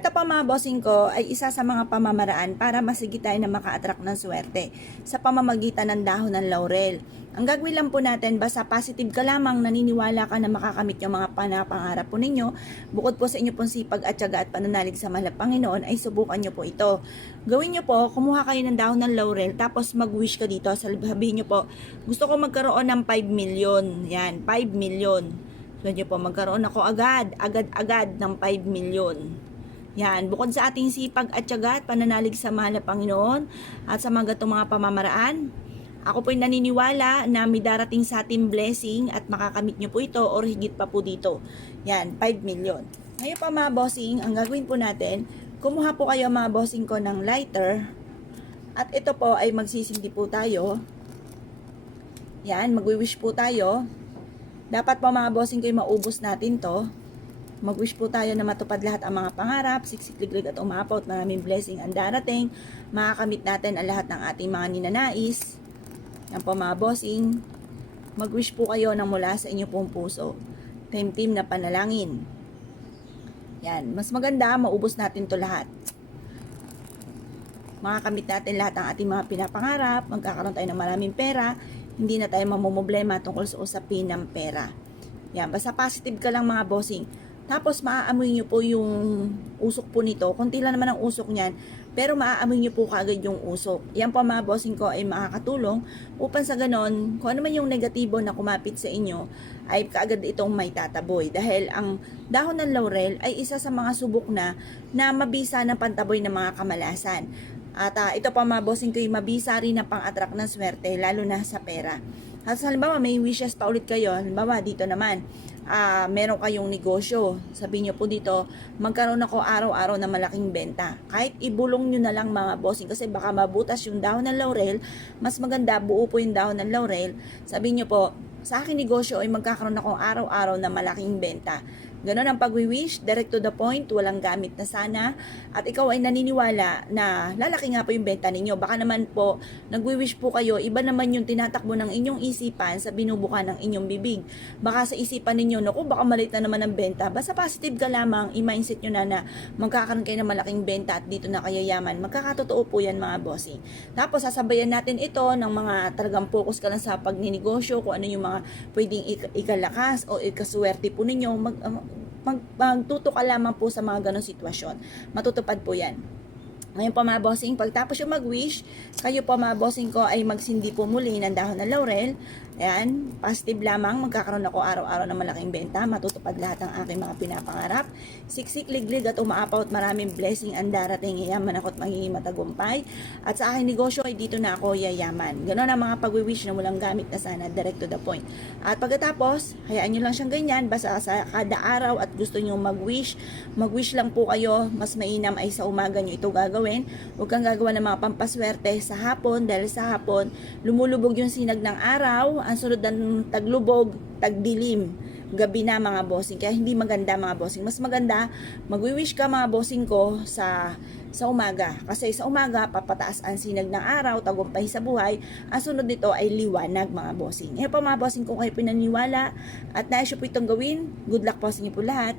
Ito pa mga bossing ko ay isa sa mga pamamaraan para masigit tayo na maka-attract ng swerte sa pamamagitan ng dahon ng laurel. Ang gagawin lang po natin, basta positive ka lamang, naniniwala ka na makakamit yung mga panapangarap po ninyo, bukod po sa inyo pong sipag at tiyaga at pananalig sa mahal na Panginoon, ay subukan nyo po ito. Gawin nyo po, kumuha kayo ng dahon ng laurel, tapos mag-wish ka dito. Sabihin nyo po, gusto ko magkaroon ng 5 million. Yan, 5 million. So nyo po, magkaroon ako agad ng 5 million. Yan, bukod sa ating sipag at tiyaga at pananalig sa mahal na Panginoon at sa mga gatong mga pamamaraan, ako po'y naniniwala na may darating sa ating blessing at makakamit nyo po ito or higit pa po dito. Yan, 5 million. Ngayon pa mga bossing, ang gagawin po natin, kumuha po kayo mga bossing ko ng lighter at ito po ay magsisindi po tayo. Yan, magwi-wish po tayo. Dapat po mga bossing ko ay maubos natin to. Mag-wish po tayo na matupad lahat ang mga pangarap, siksik-liglig at umapot, maraming blessing ang darating, makakamit natin ang lahat ng ating mga ninanais. Yan po mga bossing, mag-wish po kayo ng mula sa inyo pong puso. Team na panalangin. Yan, mas maganda, maubos natin to lahat. Makakamit natin lahat ng ating mga pinapangarap, magkakaroon tayo ng maraming pera, hindi na tayo mamumblema tungkol sa usapin ng pera. Yan, basta positive ka lang mga bossing. Tapos maaamoy nyo po yung usok po nito. Kunti lang naman ang usok niyan, pero maaamoy nyo po kaagad yung usok. Yan po mga bossing ko ay makakatulong upang sa ganon, kung ano man yung negatibo na kumapit sa inyo, ay kaagad itong may tataboy. Dahil ang dahon ng laurel ay isa sa mga subok na mabisa ng pantaboy ng mga kamalasan. At ito pa mga bossing ko ay mabisa rin na pang-attract ng swerte, lalo na sa pera. At halimbawa may wishes pa ulit kayo, halimbawa dito naman, meron kayong negosyo. Sabihin nyo po dito, magkaroon ako araw-araw na malaking benta. Kahit ibulong nyo na lang mga bossing, kasi baka mabutas yung dahon ng laurel, mas maganda buo po yung dahon ng laurel. Sabihin nyo po, sa akin negosyo ay magkakaroon ako araw-araw na malaking benta. Ganon ang pag-wish, direct to the point, walang gamit na sana. At ikaw ay naniniwala na lalaki nga po yung benta ninyo. Baka naman po, nag-wish po kayo, iba naman yung tinatakbo ng inyong isipan sa binubuka ng inyong bibig. Baka sa isipan ninyo, naku, baka malit na naman ang benta. Basta positive ka lamang, i-mindset nyo na magkakaroon kayo ng malaking benta at dito na kayo yaman. Magkakatotoo po yan mga bossing. Tapos sasabayan natin ito ng mga talagang focus ka lang sa pagninegosyo, kung ano yung mga pwedeng ikalakas o ikaswerte po ninyo. Magtuto ka lamang po sa mga ganong sitwasyon. Matutupad po yan. Ngayon po mga bossing, pagtapos yung mag-wish, kayo po mga bossing ko ay magsindi po muli ng dahon ng laurel. Ayan, positive lamang, magkakaroon ako araw-araw ng malaking benta, matutupad lahat ng aking mga pinapangarap. Siksik, liglig at umaapaw at maraming blessing ang darating, yayaman ako at magiging matagumpay. At sa aking negosyo ay dito na ako yayaman. Ganon ang mga pag-wish na walang gamit na sana, direct to the point. At pagkatapos, hayaan nyo lang siyang ganyan, basta sa kada araw at gusto nyo mag-wish lang po kayo, mas mainam ay sa umaga nyo ito gagawin. Huwag kang gagawa ng mga pampaswerte sa hapon, dahil sa hapon, lumulubog yung sinag ng araw, ang sunod ng taglubog, tagdilim, gabi na mga bossing. Kaya hindi maganda mga bossing. Mas maganda, magwi-wish ka mga bossing ko sa umaga. Kasi sa umaga, papataas ang sinag ng araw, tagumpay sa buhay. Ang sunod nito ay liwanag mga bossing. Ngayon po mga bossing, kung kayo pinaniwala at nais po itong gawin, good luck po sa inyo po lahat.